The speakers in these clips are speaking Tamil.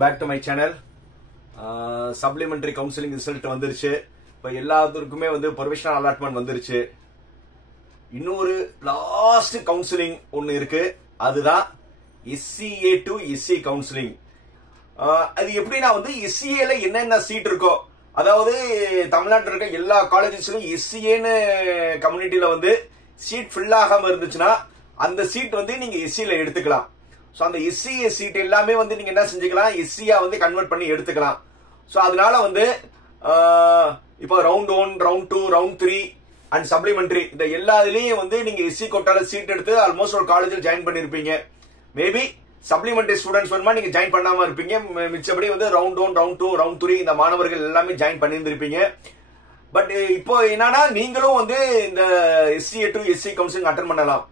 back to my channel. Supplementary counseling result வந்துருச்சு. இப்ப எல்லாத்துக்குமே provisional allotment வந்துருச்சு. இன்னொரு லாஸ்ட் கவுன்சிலிங் ஒன்னு இருக்கு. அதுதான் SCA to SC கவுன்சிலிங். அது எப்படின்னா SCA ல என்னென்ன சீட் இருக்கோ, அதாவது தமிழ்நாட்டில் இருக்க எல்லா காலேஜஸ்லயும் SCA கம்யூனிட்டியில சீட் ஃபில் ஆகாம இருந்துச்சுன்னா அந்த சீட் நீங்க SC ல எடுத்துக்கலாம். சோ அந்த SCA சீட் எல்லாமே நீங்க என்ன செஞ்சுக்கலாம், SCA கன்வெர்ட் பண்ணி எடுத்துக்கலாம். சோ அதனால இப்போ round 1, round 2, round 3 and supplementary இந்த எல்லாத்துலயும் நீங்க SC கோட்டால சீட் எடுத்து ஆல்மோஸ்ட் ஒரு காலேஜில் ஜாயின் பண்ணிருப்பீங்க. மேபி சப்ளிமெண்டரி ஸ்டூடெண்ட்ஸ் வேணுமா நீங்க ஜாயின் பண்ணாம இருப்பீங்க. மிச்சபடி ரவுண்ட் 1, ரவுண்ட் 2, ரவுண்ட் 3 இந்த மாணவர்கள் எல்லாமே ஜாயின் பண்ணியிருந்திருப்பீங்க. பட் இப்போ என்னன்னா நீங்களும் இந்த SCA to SC counselling attend பண்ணலாம்.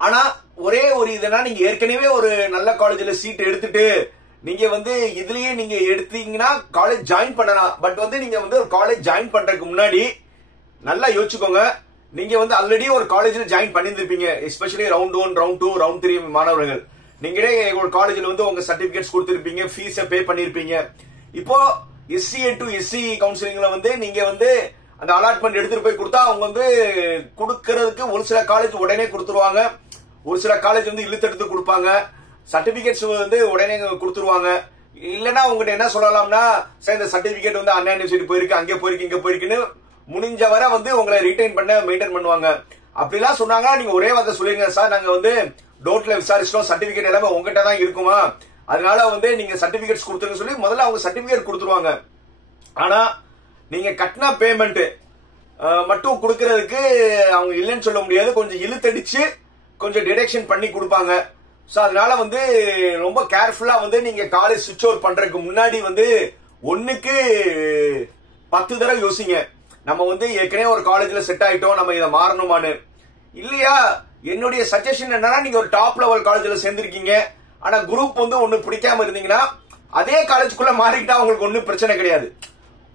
ஆனா ஒரே ஒரு இதுனா நீங்க ஏற்கனவே ஒரு நல்ல காலேஜ்ல சீட் எடுத்துட்டு நீங்க இதுலயே நீங்க எடுத்தீங்கன்னா காலேஜ் ஜாயின் பண்ணலாம். பட் நீங்க ஒரு காலேஜ் ஜாயின் பண்றதுக்கு முன்னாடி நல்லா யோசிச்சுக்கோங்க. நீங்க ஆல்ரெடி ஒரு காலேஜ்ல ஜாயின் பண்ணிருப்பீங்க. எஸ்பெஷலி ரவுண்ட் 1, ரவுண்ட் 2, ரவுண்ட் 3 மாணவர்கள் நீங்களே ஒரு காலேஜ்ல உங்க சர்டிபிகேட்ஸ் கொடுத்திருப்பீங்க, ஃபீஸ பே பண்ணிருப்பீங்க. இப்போ SCA to SC கவுன்சிலிங்ல நீங்க அந்த அலாட்மெண்ட் எடுத்துட்டு போய் கொடுத்தா அவங்க கொடுக்கறதுக்கு ஒரு சில காலேஜ் உடனே கொடுத்துருவாங்க, ஒரு சில காலேஜ் இழுத்தெடுத்து கொடுப்பாங்க, சர்டிபிகேட்ஸ் உடனே கொடுத்துருவாங்க. இல்லன்னா உங்ககிட்ட என்ன சொல்லலாம்னா, சார் இந்த சர்டிபிகேட் அண்ணா யூனிவர்சிட்டி போயிருக்கு, அங்கே போயிருக்கு, இங்க போயிருக்குன்னு முடிஞ்ச வரை உங்களை ரிட்டைன் பண்ண மெயின்டைன் பண்ணுவாங்க. அப்படிலாம் சொன்னாங்கன்னா நீங்க ஒரே வார்த்தை சொல்லுங்க, சார் நாங்க டோட்ல விசாரிச்சிட்டோம், சர்டிபிகேட் எல்லாமே உங்ககிட்ட தான் இருக்குமா, அதனால நீங்க சர்டிபிகேட்ஸ் கொடுத்துருங்க சொல்லி முதல்ல அவங்க சர்டிபிகேட் கொடுத்துருவாங்க. ஆனா நீங்க கட்டின பேமெண்ட் மட்டும் கொடுக்கறதுக்கு அவங்க இல்லைன்னு சொல்ல முடியாது. கொஞ்சம் இழுத்தடிச்சு கொஞ்சம் டிடக்ஷன் பண்ணி கொடுப்பாங்க. சோ அதனால ரொம்ப கேர்ஃபுல்லா நீங்க காலேஜ் சுவிட்ச் ஓவர் பண்றதுக்கு முன்னாடி ஒண்ணுக்கு 10 தடவை யோசிங்க. நம்ம ஏற்கனவே ஒரு காலேஜ்ல செட் ஆயிட்டோம், நம்ம இதை மாறணுமான்னு. இல்லையா என்னுடைய சஜஷன் என்னன்னா, நீங்க ஒரு டாப் லெவல் காலேஜ்ல சேர்ந்திருக்கீங்க, ஆனா குரூப் ஒண்ணு பிடிக்காம இருந்தீங்கன்னா அதே காலேஜுக்குள்ள மாறிக்கிட்டா உங்களுக்கு ஒன்னும் பிரச்சனை கிடையாது.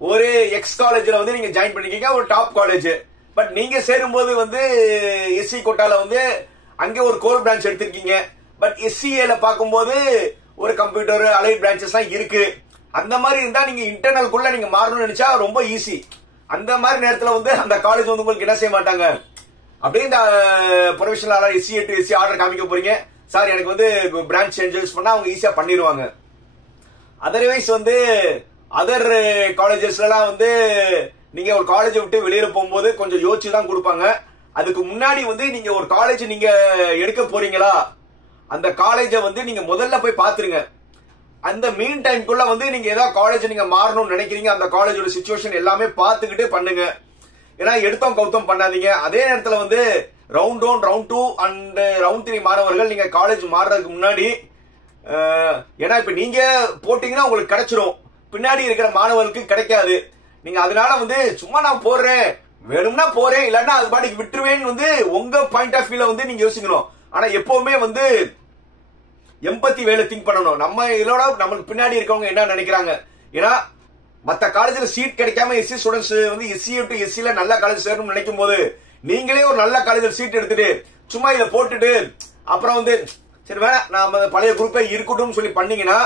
ஒரு எக்ஸ் காலேஜ்ல நீங்க ஜாயின் பண்ணிக்கீங்க, ஒரு டாப் காலேஜ். பட் நீங்க சேரும்போது SC கோட்டால அங்க ஒரு கோர் பிரான்ச் எடுத்திருக்கீங்க. பட் SCA ல பாக்கும்போது ஒரு கம்ப்யூட்டர் அலைட் பிரான்சஸ் எல்லாம் இருக்கு. அந்த மாதிரி இருந்தா நீங்க இன்டர்னல்குள்ள நீங்க மாறணும்னு நினைச்சா ரொம்ப ஈஸி. அந்த மாதிரி நேரத்துல அந்த காலேஜ் உங்களுக்கு என்ன செய்ய மாட்டாங்க, அப்படியே இந்த professional SCA to SC order காமிக்க போறீங்க, சார் எனக்கு பிரான்ச் சேஞ்சஸ் பண்ணா அவங்க ஈஸியா பண்ணிடுவாங்க. அதர்வைஸ் அதர் காலேஜஸ்ல எல்லாம் நீங்க ஒரு காலேஜ் விட்டு வெளியில போகும்போது கொஞ்சம் யோசிச்சு தான் கொடுப்பாங்க. அதுக்கு முன்னாடி நீங்க ஒரு காலேஜ் நீங்க எடுக்க போறீங்களா, அந்த காலேஜ நீங்க முதல்ல போய் பாத்துருங்க. அந்த மீன் டைம்குள்ள நீங்க ஏதாவது காலேஜ் நீங்க மாறணும்னு நினைக்கிறீங்க, அந்த காலேஜோட சிச்சுவேஷன் எல்லாமே பாத்துக்கிட்டு பண்ணுங்க. ஏன்னா எடுத்தோம் கவுத்தம் பண்ணாதீங்க. அதே நேரத்துல ரவுண்ட் 1, ரவுண்ட் 2 அண்ட் ரவுண்ட் 3 மாணவர்கள் நீங்க காலேஜ் மாறுறதுக்கு முன்னாடி, ஏன்னா இப்ப நீங்க போட்டீங்கன்னா உங்களுக்கு கிடைச்சிரும், பின்னாடி இருக்கிற மாணவர்களுக்கு கிடைக்காது. நீங்க அதனால சும்மா நான் போடுறேன், வேணும்னா போறேன், இல்லன்னா அது பாட்டுக்கு விட்டுருவேன்னு உங்க பாயிண்ட் ஆஃப் வியூல நீங்க யோசிக்கணும். ஆனா எப்பவுமே எம்பத்தி வேலை திங்க் பண்ணணும். நம்ம இதோட நமக்கு பின்னாடி இருக்கவங்க என்ன நினைக்கிறாங்க. ஏன்னா மத்த காலேஜ்ல சீட் கிடைக்காம SC students SCA to SC ல நல்ல காலேஜ் சேரணும்னு நினைக்கும் போது நீங்களே ஒரு நல்ல காலேஜ்ல சீட் எடுத்துட்டு சும்மா இதை போட்டுட்டு அப்புறம் சரி வேணா நாம பழைய குரூப்பே இருக்கட்டும் சொல்லி பண்ணீங்கன்னா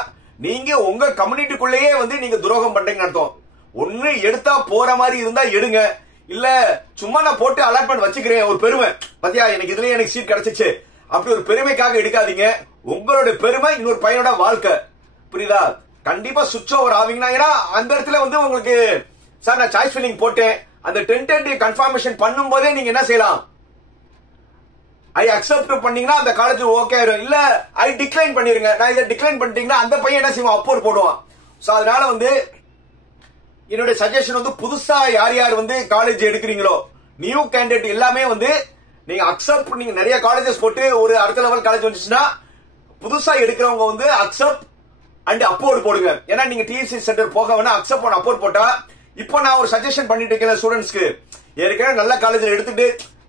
நீங்க உங்க கம்யூனிட்டிக்குள்ளேயே நீங்க துரோகம் பண்றீங்கன்னு அர்த்தம். ஒண்ணு எடுத்தா போற மாதிரி இருந்தா எடுங்க, இல்ல சும்மா நான் போட்டு அலாட்மெண்ட் வச்சுக்கிறேன் ஒரு பெருமை, பத்தியா எனக்கு இதுலயே எனக்கு சீட் கிடைச்சிச்சு அப்படி ஒரு பெருமைக்காக எடுக்காதீங்க. உங்களோட பெருமை இன்னொரு பையனோட வாழ்க்கை, புரியுதா? கண்டிப்பா சுவிட்ச் ஓவர் ஆவீங்கன்னா, ஏன்னா அந்த இடத்துல உங்களுக்கு சார் நான் சாய்ஸ் ஃபில்லிங் போட்டேன், அந்த டென்டேட்டிவ் கன்ஃபர்மேஷன் பண்ணும் போதே நீங்க என்ன செய்யலாம், ஐ அக்செப்ட் பண்ணீங்கன்னா அந்த காலேஜ் ஓகே ஆயிரும். இல்ல ஐ டிக்ளைன் பண்ணிருங்க. நான் இதை டிக்ளைன் பண்ணிட்டீங்கன்னா அந்த பையன் என்ன செய்வான், அப்போர்ட் போடுவான். சோ அதனால என்னுடைய சஜஷன் புதுசா யார் யார் காலேஜ் எடுக்கிறீங்களோ, நியூ கேண்டிடேட் எல்லாமே நீங்க அக்செப்ட் பண்ணீங்க. நிறைய காலேஜஸ் போட்டு ஒரு அடுத்த லெவல் காலேஜ் வந்துச்சுன்னா புதுசா எடுக்கிறவங்க அக்செப்ட் அண்ட் அப்போர்ட் போடுங்க. ஏன்னா நீங்க TSC சென்டர் போக வேணா அக்செப்ட் பண்ண அப்போர்ட் போட்டா, இப்போ நான் ஒரு சஜஷன் பண்ணிட்டு இருக்கேன் ஸ்டூடெண்ட்ஸ்க்கு, ஏற்கனவே நல்ல காலேஜ்ல எடுத்துட்டு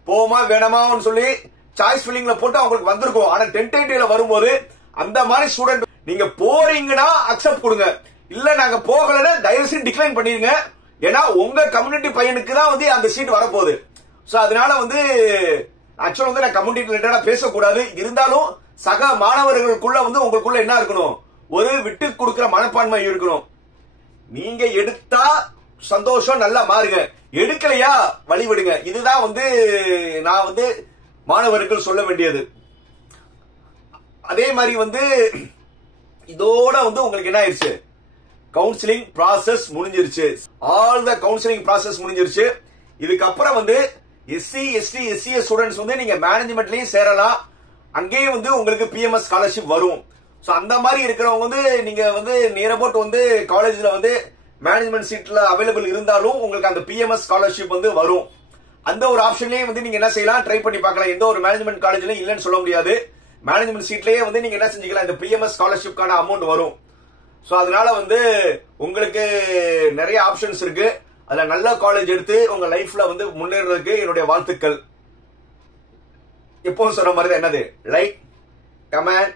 போமா வேணாமான்னு சொல்லி சாய்ஸ் ஃபில்லிங்ல போட்டு அவங்களுக்கு வந்திருக்கும். ஆனா டென்டேட்டிவ்ல வரும்போது அந்த மாதிரி ஸ்டூடெண்ட் நீங்க போறீங்கன்னா அக்செப்ட் கொடுங்க, இல்ல நாங்க போகலன்னா தயவு செஞ்சு டிக்ளைன் பண்ணிருங்க. ஏன்னா உங்க கம்யூனிட்டி பையனுக்கு தான் அந்த சீட் வரப்போகுது. சோ அதனால ஆக்சுவலா நான் கம்யூனிட்டி ரிலேட்டடா பேசக்கூடாது. இருந்தாலும் சக மாணவர்களுக்குள்ள உங்களுக்குள்ள என்ன இருக்கணும், ஒரு விட்டு கொடுக்கிற மனப்பான்மை இருக்கணும். நீங்க எடுத்தா சந்தோஷம், நல்லா மாறுங்க. எடுக்கலையா வழி விடுங்க. இதுதான் நான் மாணவர்கள் சொல்ல வேண்டியது. அதே மாதிரி இதோட உங்களுக்கு என்ன ஆயிடுச்சு, கவுன்சிலிங் ப்ராசஸ் முடிஞ்சிருச்சு. ஆல் த கவுன்சிலிங் ப்ராசஸ் முடிஞ்சிருச்சு. இதுக்கப்புறம் எஸ்சி எஸ்டி எஸ்சிஎஸ் ஸ்டூடெண்ட்ஸ் நீங்க மேனேஜ்மெண்ட்லயும் சேரலாம். அங்கேயும் உங்களுக்கு பிஎம்எஸ் ஸ்காலர்ஷிப் வரும். சோ அந்த மாதிரி இருக்கிறவங்க நீங்க நியர் அபவுட் காலேஜ்ல மேனேஜ்மெண்ட் சீட்ல அவைலபிள் இருந்தாலும் உங்களுக்கு அந்த பிஎம்எஸ் ஸ்காலர்ஷிப் வரும். அந்த ஒரு ஆப்ஷன்லயே நீங்க என்ன செய்யலாம், ட்ரை பண்ணி பார்க்கலாம். எந்த ஒரு மேனேஜ்மெண்ட் காலேஜ்லயும் இல்லன்னு சொல்ல முடியாது. மேனேஜ்மெண்ட் சீட்லயே நீங்க என்ன செஞ்சுக்கலாம், இந்த பிஎம்எஸ் ஸ்காலர்ஷிப்கான அமௌண்ட் வரும். சோ அதனால உங்களுக்கு நிறைய ஆப்ஷன்ஸ் இருக்கு. அதுல நல்ல காலேஜ் எடுத்து உங்க லைஃப்ல முன்னேறதுக்கு என்னுடைய வாழ்த்துக்கள். எப்பவும் சொல்ற மாதிரி தான், என்னது, லைக், கமெண்ட்,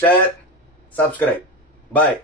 ஷேர், சப்ஸ்கிரைப். பாய்.